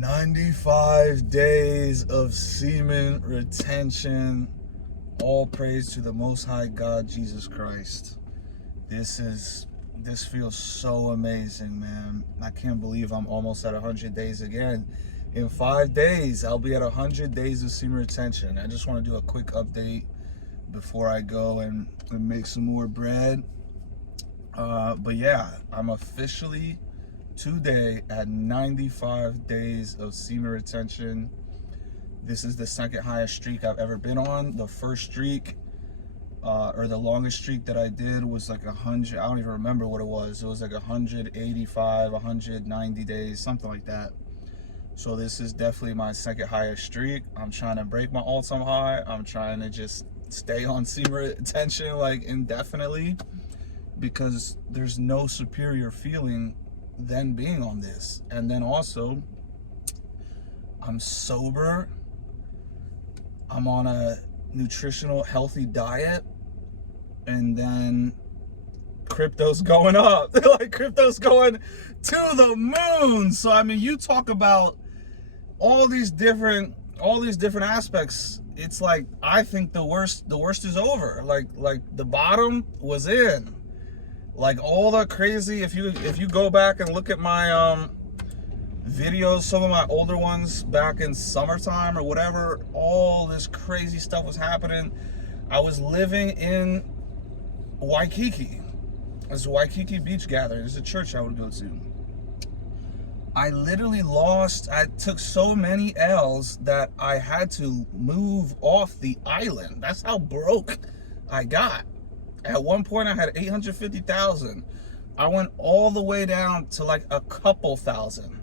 95 days of semen retention. All praise to the Most High God, Jesus Christ. This feels so amazing, man. I can't believe I'm almost at 100 days again. In 5 days, I'll be at 100 days of semen retention. I just want to do a quick update before I go and make some more bread. But yeah, I'm officially today at 95 days of semen retention. This is the second highest streak I've ever been on. The first streak, or the longest streak that I did was like 100, I don't even remember what it was. It was like 185, 190 days, something like that. So this is definitely my second highest streak. I'm trying to break my all-time high. I'm trying to just stay on semen retention like indefinitely, because there's no superior feeling than being on this. And then also, I'm sober. I'm on a nutritional, healthy diet. And then crypto's going up. Like, crypto's going to the moon. So, I mean, you talk about all these different aspects. It's like, I think the worst is over. Like the bottom was in. Like, all the crazy, if you go back and look at my videos, some of my older ones back in summertime or whatever, all this crazy stuff was happening. I was living in Waikiki. It's a Waikiki beach gathering. It's a church I would go to. I literally I took so many L's that I had to move off the island. That's how broke I got. At one point, I had 850,000. I went all the way down to like a couple thousand,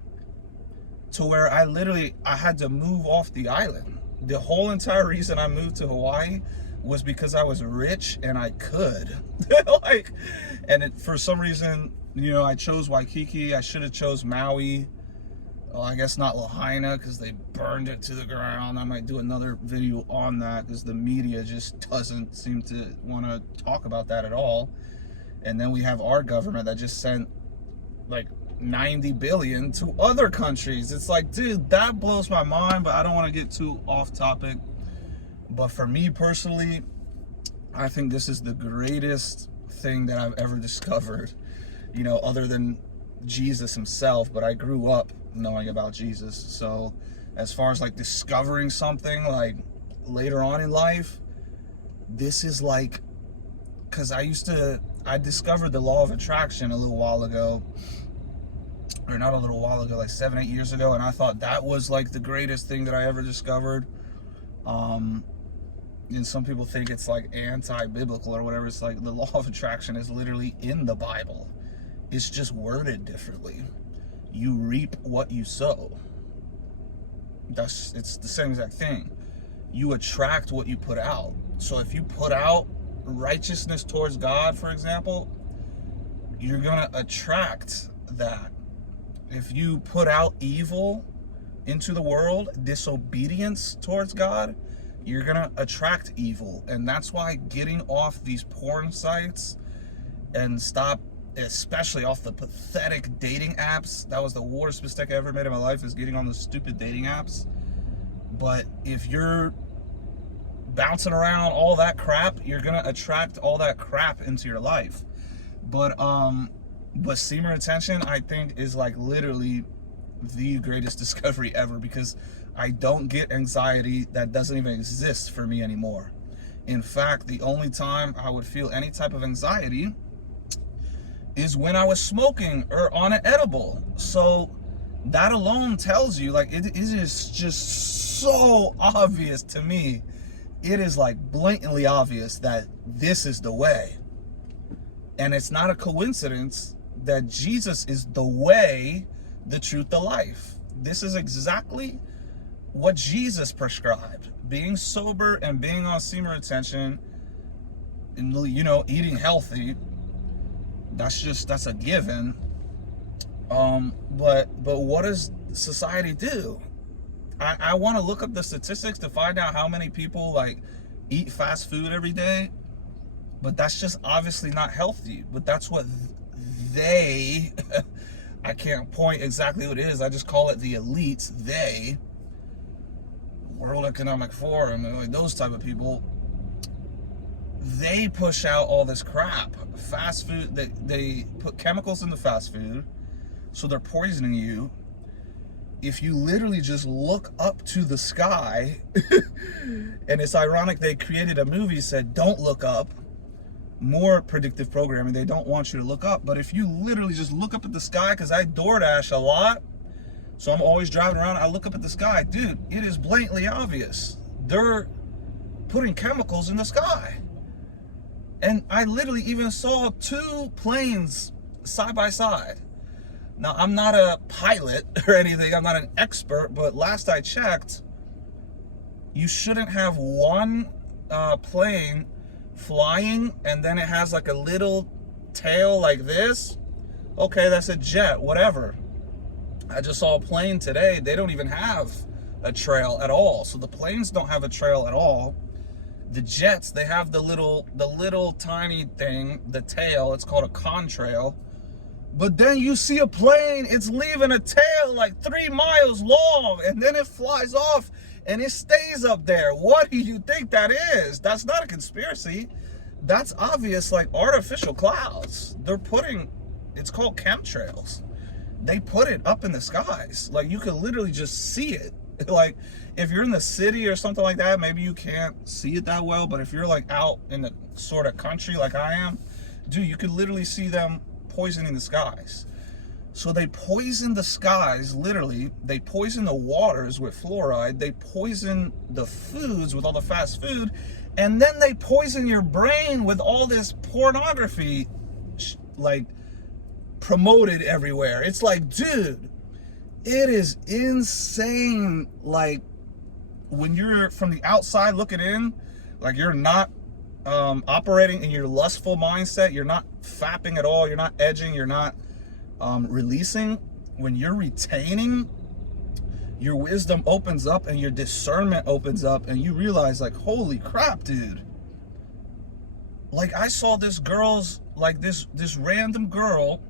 to where I had to move off the island. The whole entire reason I moved to Hawaii was because I was rich and I could. For some reason, I chose Waikiki. I should have chose Maui. Well, I guess not Lahaina, because they burned it to the ground. I might do another video on that, because the media just doesn't seem to want to talk about that at all. And then we have our government that just sent like 90 billion to other countries. It's like, dude, that blows my mind, but I don't want to get too off topic. But for me personally, I think this is the greatest thing that I've ever discovered, other than Jesus himself. But I grew up knowing about Jesus. So as far as like discovering something like later on in life, this is like, because I discovered the law of attraction a little while ago, or not a little while ago, like 7-8 years ago, and I thought that was like the greatest thing that I ever discovered. And some people think it's like anti-biblical or whatever. It's like the law of attraction is literally in the Bible. It's just worded differently. You reap what you sow. It's the same exact thing. You attract what you put out. So if you put out righteousness towards God, for example, you're gonna attract that. If you put out evil into the world, disobedience towards God, you're gonna attract evil. And that's why getting off these porn sites and stop, especially off the pathetic dating apps. That was the worst mistake I ever made in my life, is getting on the stupid dating apps. But if you're bouncing around all that crap, you're gonna attract all that crap into your life. But semen retention, I think, is like literally the greatest discovery ever, because I don't get anxiety. That doesn't even exist for me anymore. In fact, the only time I would feel any type of anxiety is when I was smoking or on an edible. So that alone tells you, like, it is just so obvious to me. It is like blatantly obvious that this is the way. And it's not a coincidence that Jesus is the way, the truth, the life. This is exactly what Jesus prescribed. Being sober and being on semen retention and, eating healthy, that's a given. But what does society do? I want to look up the statistics to find out how many people like eat fast food every day, but that's just obviously not healthy. But that's what they I can't point exactly what it is. I just call it the elites. They, World Economic Forum, and like those type of people, they push out all this crap. Fast food, they put chemicals in the fast food, so they're poisoning you. If you literally just look up to the sky, and it's ironic they created a movie said don't look up, more predictive programming, they don't want you to look up. But if you literally just look up at the sky, because I DoorDash a lot, so I'm always driving around, I look up at the sky, dude, it is blatantly obvious. They're putting chemicals in the sky. And I literally even saw 2 planes side by side. Now, I'm not a pilot or anything, I'm not an expert, but last I checked, you shouldn't have one plane flying and then it has like a little tail like this. Okay, that's a jet, whatever. I just saw a plane today, they don't even have a trail at all. So the planes don't have a trail at all. The jets, they have the little tiny thing, the tail, it's called a contrail. But then you see a plane, it's leaving a tail like 3 miles long, and then it flies off and it stays up there. What do you think that is? That's not a conspiracy. That's obvious, like artificial clouds. They're putting, it's called chemtrails. They put it up in the skies. Like you can literally just see it. Like if you're in the city or something like that, maybe you can't see it that well. But if you're like out in the sort of country like I am, dude, you could literally see them poisoning the skies. So they poison the skies, literally. They poison the waters with fluoride. They poison the foods with all the fast food. And then they poison your brain with all this pornography, like promoted everywhere. It's like, dude, it is insane. Like when you're from the outside looking in, like you're not operating in your lustful mindset, you're not fapping at all, you're not edging, you're not releasing. When you're retaining, your wisdom opens up and your discernment opens up and you realize like, holy crap, dude. Like I saw this girl's, like this random girl,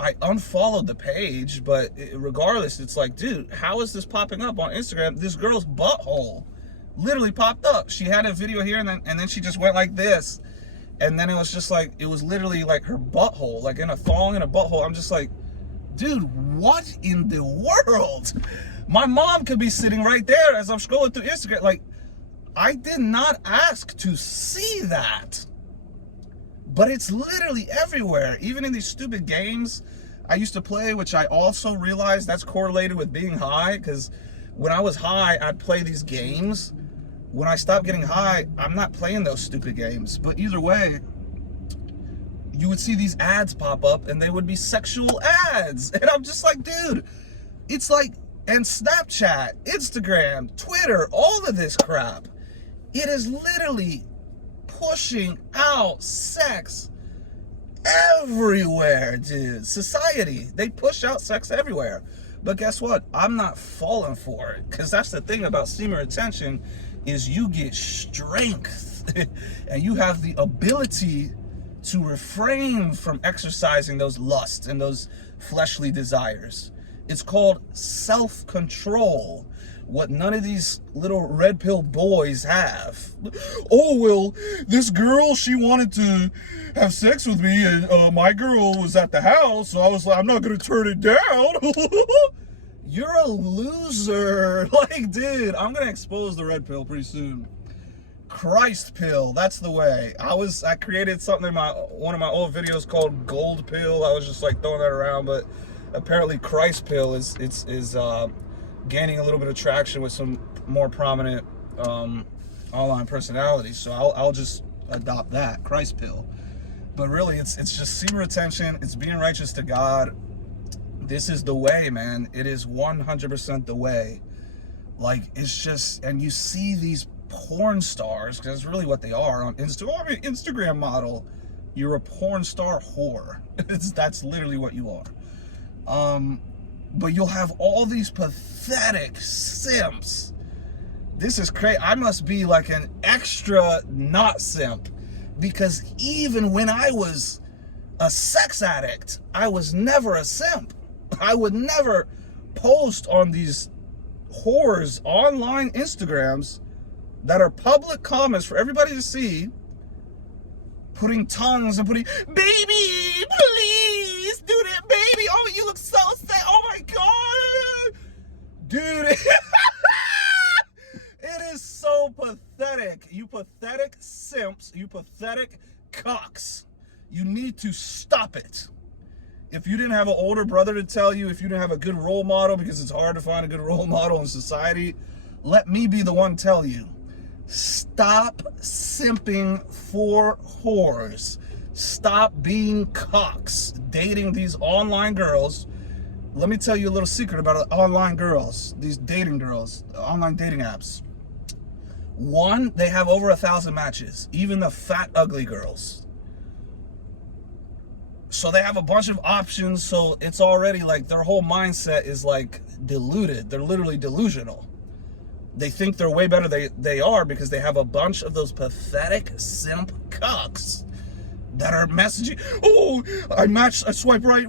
I unfollowed the page, but regardless, it's like, dude, how is this popping up on Instagram? This girl's butthole literally popped up. She had a video here and then she just went like this. And then it was just like, it was literally like her butthole, like in a thong in a butthole. I'm just like, dude, what in the world? My mom could be sitting right there as I'm scrolling through Instagram. Like, I did not ask to see that. But it's literally everywhere. Even in these stupid games I used to play, which I also realized that's correlated with being high. Because when I was high, I'd play these games. When I stopped getting high, I'm not playing those stupid games. But either way, you would see these ads pop up and they would be sexual ads. And I'm just like, dude, it's like, and Snapchat, Instagram, Twitter, all of this crap. It is literally pushing out sex everywhere, dude. Society, they push out sex everywhere. But guess what? I'm not falling for it. Because that's the thing about semen retention, is you get strength and you have the ability to refrain from exercising those lusts and those fleshly desires. It's called self-control. What none of these little red pill boys have. Oh, well, this girl, she wanted to have sex with me, and my girl was at the house, so I was like, I'm not gonna turn it down. You're a loser. Like, dude, I'm gonna expose the red pill pretty soon. Christ pill, that's the way. I created something in one of my old videos called gold pill. I was just like throwing that around, but apparently Christ pill is gaining a little bit of traction with some more prominent online personalities. So I'll just adopt that, Christ pill. But really, it's just semen retention. It's being righteous to God. This is the way, man. It is 100% the way. Like, it's just, and you see these porn stars, because that's really what they are on Instagram model. You're a porn star whore. That's literally what you are. But you'll have all these pathetic simps. This is crazy. I must be like an extra not simp, because even when I was a sex addict. I was never a simp. I would never post on these whores online Instagrams that are public comments for everybody to see, putting tongues and putting, baby, please do that, baby. Oh, you look so sad. Oh my God. Dude, it is so pathetic. You pathetic simps, you pathetic cocks. You need to stop it. If you didn't have an older brother to tell you, if you didn't have a good role model, because it's hard to find a good role model in society, let me be the one to tell you. Stop simping for whores. Stop being cocks, dating these online girls. Let me tell you a little secret about online girls, these dating girls, online dating apps. One, they have over 1,000 matches, even the fat, ugly girls. So they have a bunch of options, so it's already like their whole mindset is like deluded. They're literally delusional. They think they're way better than they are because they have a bunch of those pathetic simp cocks that are messaging, oh, I matched, I swipe right.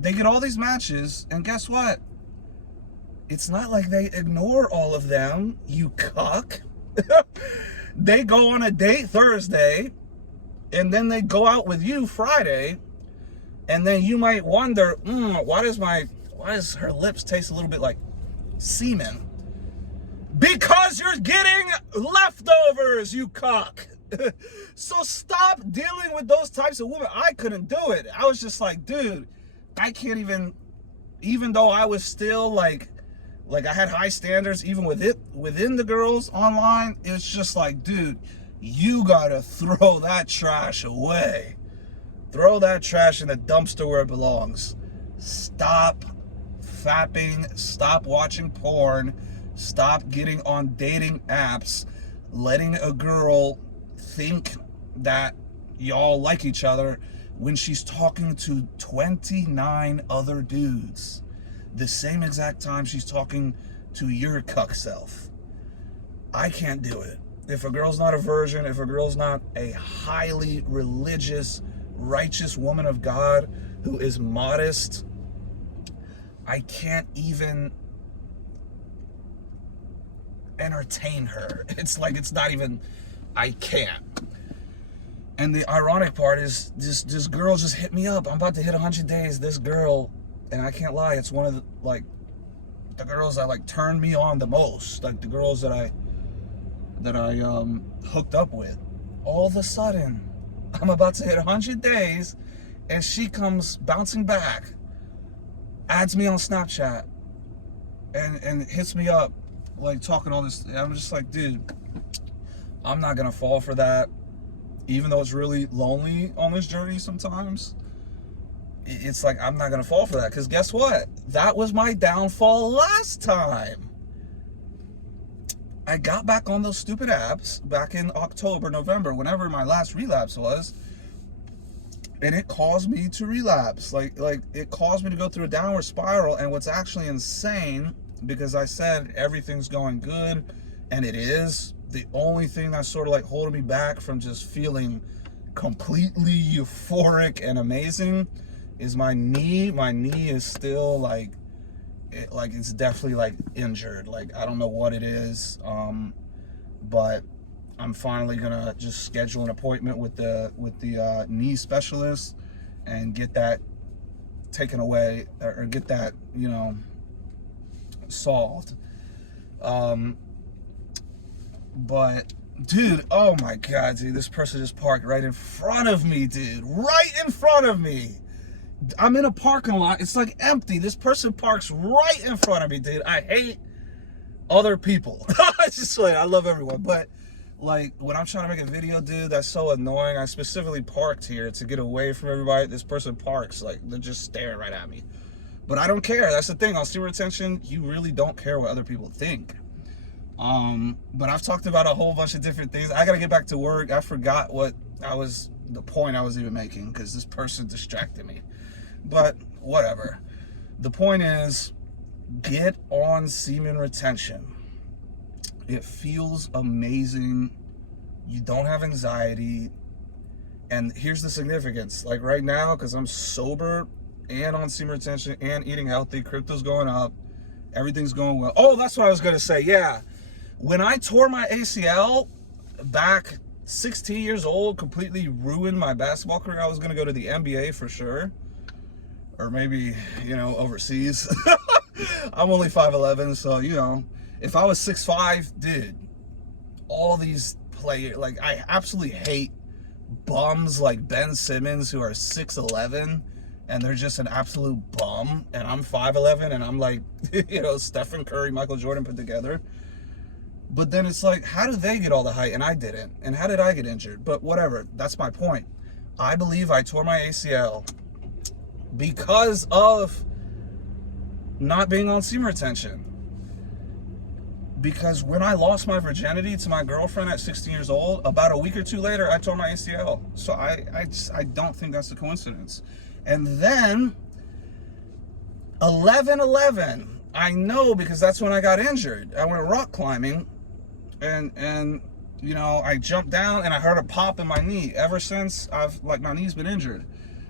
They get all these matches, and guess what? It's not like they ignore all of them, you cuck. They go on a date Thursday, and then they go out with you Friday, and then you might wonder, why does her lips taste a little bit like semen? Because you're getting leftovers, you cock. So stop dealing with those types of women. I couldn't do it. I was just like, dude, I can't even though I was still like I had high standards even within the girls online, it's just like, dude, you gotta throw that trash away. Throw that trash in the dumpster where it belongs. Stop fapping, stop watching porn, stop getting on dating apps, letting a girl think that y'all like each other when she's talking to 29 other dudes the same exact time she's talking to your cuck self. I can't do it. If a girl's not a virgin, if a girl's not a highly religious, righteous woman of God who is modest, I can't even entertain her. It's like, it's not even, I can't. And the ironic part is this girl just hit me up. I'm about to hit 100 days. This girl, and I can't lie, it's one of the girls that like turned me on the most, like the girls that I hooked up with. All of a sudden, I'm about to hit 100 days, and she comes bouncing back, adds me on Snapchat, and hits me up, like talking all this. And I'm just like, dude, I'm not gonna fall for that. Even though it's really lonely on this journey sometimes, it's like, I'm not gonna fall for that, because guess what? That was my downfall last time. I got back on those stupid apps back in October, November, whenever my last relapse was, and it caused me to relapse. Like it caused me to go through a downward spiral. And what's actually insane, because I said everything's going good, and it is, the only thing that's sort of like holding me back from just feeling completely euphoric and amazing is my knee. My knee is still like it's definitely like injured. Like, I don't know what it is, but I'm finally gonna just schedule an appointment with the knee specialist and get that taken away, or get that, you know, solved. But dude, oh my God, dude, this person just parked right in front of me, dude, right in front of me. I'm in a parking lot, it's like empty. This person parks right in front of me, dude. I hate other people. It's just like, I love everyone, but like when I'm trying to make a video, dude, that's so annoying. I specifically parked here to get away from everybody. This person parks, like, they're just staring right at me. But I don't care. That's the thing. On semen retention, you really don't care what other people think. But I've talked about a whole bunch of different things. I gotta get back to work. I forgot the point I was even making, because this person distracted me. But whatever. The point is, get on semen retention. It feels amazing. You don't have anxiety. And here's the significance. Like right now, because I'm sober and on semen retention and eating healthy, crypto's going up, everything's going well. Oh, that's what I was gonna say. Yeah, when I tore my ACL back 16 years old, completely ruined my basketball career. I was gonna go to the NBA for sure, or maybe, you know, overseas. I'm only 5'11", so, you know, if I was 6'5", dude, all these players, like, I absolutely hate bums like Ben Simmons who are 6'11", and they're just an absolute bum, and I'm 5'11", and I'm like, you know, Stephen Curry, Michael Jordan put together. But then it's like, how did they get all the height and I didn't? And how did I get injured? But whatever, that's my point. I believe I tore my ACL because of not being on semen retention. Because when I lost my virginity to my girlfriend at 16 years old, about a week or two later, I tore my ACL. So I don't think that's a coincidence. And then 11/11, I know, because that's when I got injured. I went rock climbing, and you know, I jumped down and I heard a pop in my knee. Ever since, my knee's been injured.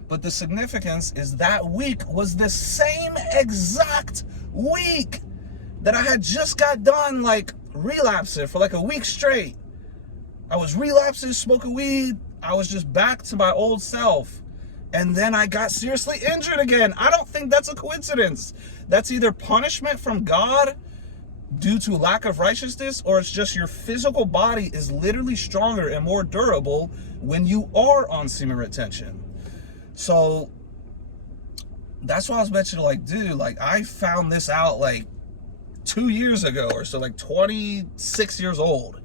But the significance is that week was the same exact week that I had just got done, like, relapsing for like a week straight. I was relapsing, smoking weed. I was just back to my old self. And then I got seriously injured again. I don't think that's a coincidence. That's either punishment from God due to lack of righteousness, or it's just your physical body is literally stronger and more durable when you are on semen retention. So that's why I was mentioning, like, dude, like, I found this out like 2 years ago or so, like 26 years old.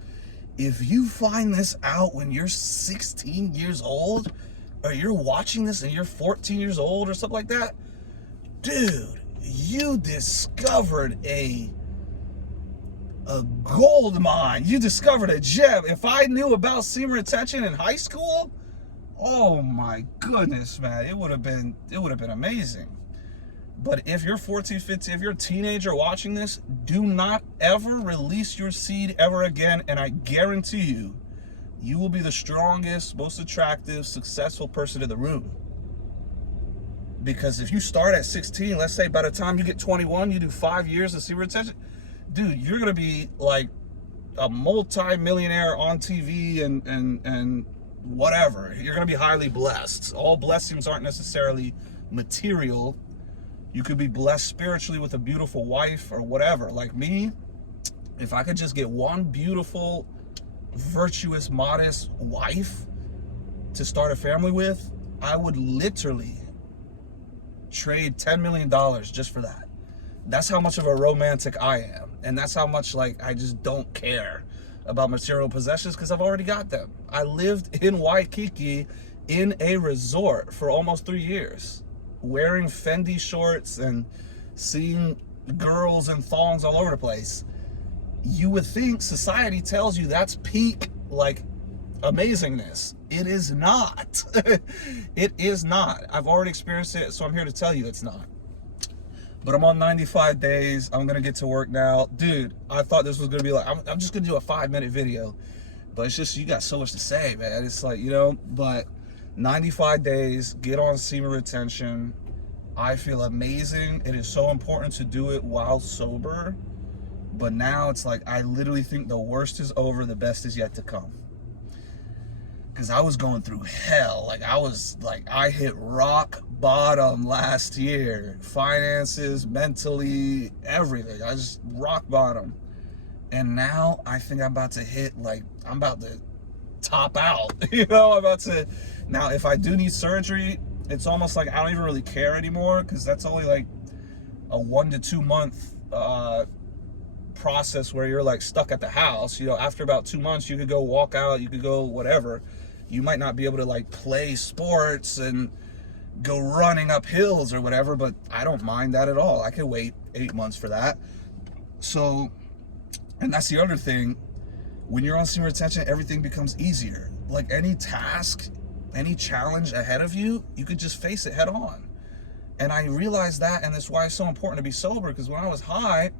If you find this out when you're 16 years old, or you're watching this and you're 14 years old or something like that, dude, you discovered a gold mine. You discovered a gem. If I knew about semen retention in high school, oh my goodness, man, it would have been amazing. But if you're 14, 15, if you're a teenager watching this, do not ever release your seed ever again, and I guarantee you, you will be the strongest, most attractive, successful person in the room. Because if you start at 16, let's say by the time you get 21, you do 5 years of semen retention, dude, you're gonna be like a multi-millionaire on TV and whatever. You're gonna be highly blessed. All blessings aren't necessarily material. You could be blessed spiritually with a beautiful wife or whatever. Like me, if I could just get one beautiful, virtuous, modest wife to start a family with, I would literally trade $10 million just for that. That's how much of a romantic I am. And that's how much, like, I just don't care about material possessions, because I've already got them. I lived in Waikiki in a resort for almost 3 years, wearing Fendi shorts and seeing girls in thongs all over the place. You would think society tells you that's peak, like, amazingness. It is not. It is not. I've already experienced it, so I'm here to tell you it's not. But I'm on 95 days. I'm gonna get to work now. Dude, I thought this was gonna be like, I'm just gonna do a 5-minute video. But it's just, you got so much to say, man. It's like, you know, but 95 days, get on semen retention. I feel amazing. It is so important to do it while sober. But now it's like, I literally think the worst is over, the best is yet to come. Because I was going through hell. I hit rock bottom last year. Finances, mentally, everything. I just rock bottom. And now I think I'm about to hit, like, I'm about to top out. You know, now if I do need surgery, it's almost like I don't even really care anymore, because that's only like a 1 to 2 month process where you're like stuck at the house. You know, after about 2 months, you could go walk out, you could go whatever. You might not be able to like play sports and go running up hills or whatever, but I don't mind that at all. I could wait 8 months for that. So, and that's the other thing. When you're on semen retention, everything becomes easier. Like any task, any challenge ahead of you, you could just face it head on. And I realized that, and that's why it's so important to be sober, because when I was high,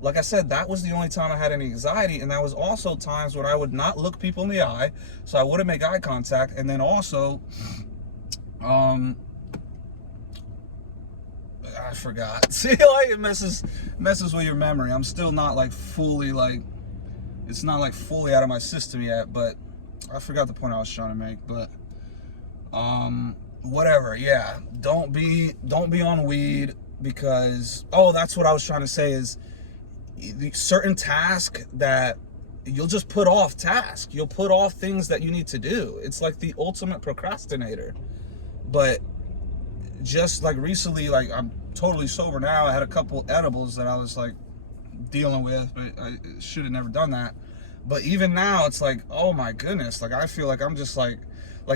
like I said, that was the only time I had any anxiety, and that was also times when I would not look people in the eye, so I wouldn't make eye contact, and then also, I forgot. See, like, it messes with your memory. I'm still not like fully, like, it's not like fully out of my system yet, but I forgot the point I was trying to make. But whatever. Yeah, don't be on weed, because that's what I was trying to say is certain tasks that you'll just put off you'll put off things that you need to do. It's like the ultimate procrastinator. But just like recently, like, I'm totally sober now. I had a couple edibles that I was like dealing with, but I should have never done that. But even now, it's like, oh my goodness, like I feel like I'm just like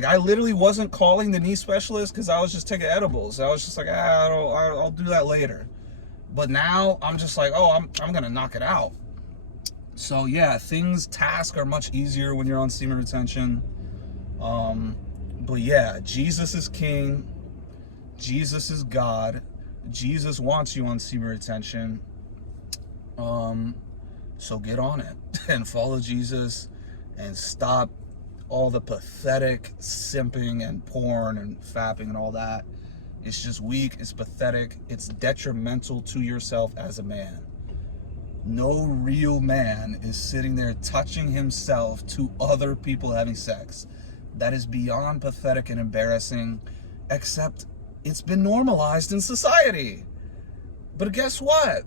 I literally wasn't calling the knee specialist because I was just taking edibles. I was just like, I'll do that later. But now I'm just like, I'm gonna knock it out. So yeah, tasks are much easier when you're on semen retention. But yeah, Jesus is king. Jesus is God. Jesus wants you on semen retention. So get on it and follow Jesus and stop all the pathetic simping and porn and fapping and all that. It's just weak, it's pathetic, it's detrimental to yourself as a man. No real man is sitting there touching himself to other people having sex. That is beyond pathetic and embarrassing, except it's been normalized in society. But guess what?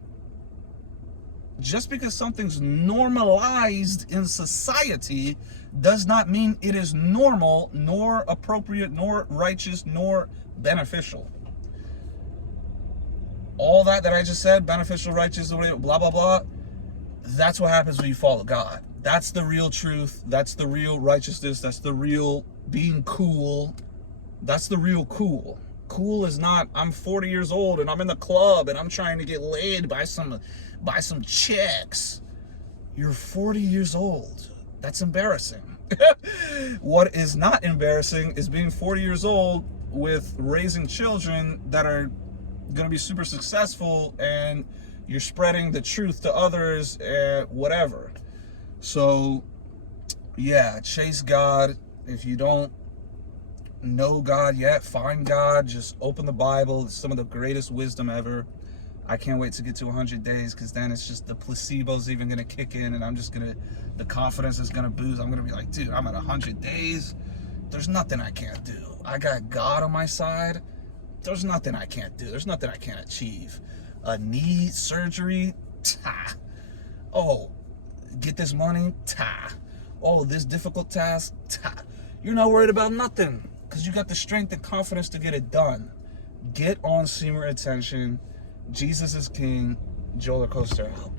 Just because something's normalized in society does not mean it is normal, nor appropriate, nor righteous, nor beneficial. All that I just said, beneficial, righteous, blah, blah, blah, that's what happens when you follow God. That's the real truth. That's the real righteousness. That's the real being cool. That's the real cool. Cool is not, I'm 40 years old and I'm in the club and I'm trying to get laid by some chicks. You're 40 years old. That's embarrassing. What is not embarrassing is being 40 years old with raising children that are going to be super successful, and you're spreading the truth to others and whatever. So yeah, chase God. If you don't know God yet, find God. Just open the Bible. It's some of the greatest wisdom ever. I can't wait to get to 100 days, because then it's just the placebo's even going to kick in, and the confidence is going to boost. I'm going to be like, dude, I'm at 100 days. There's nothing I can't do. I got God on my side. There's nothing I can't do. There's nothing I can't achieve. A knee surgery? Ta. Oh, get this money? Ta. Oh, this difficult task? Ta. You're not worried about nothing, because you got the strength and confidence to get it done. Get on semen retention. Jesus is king. Joel Coaster out.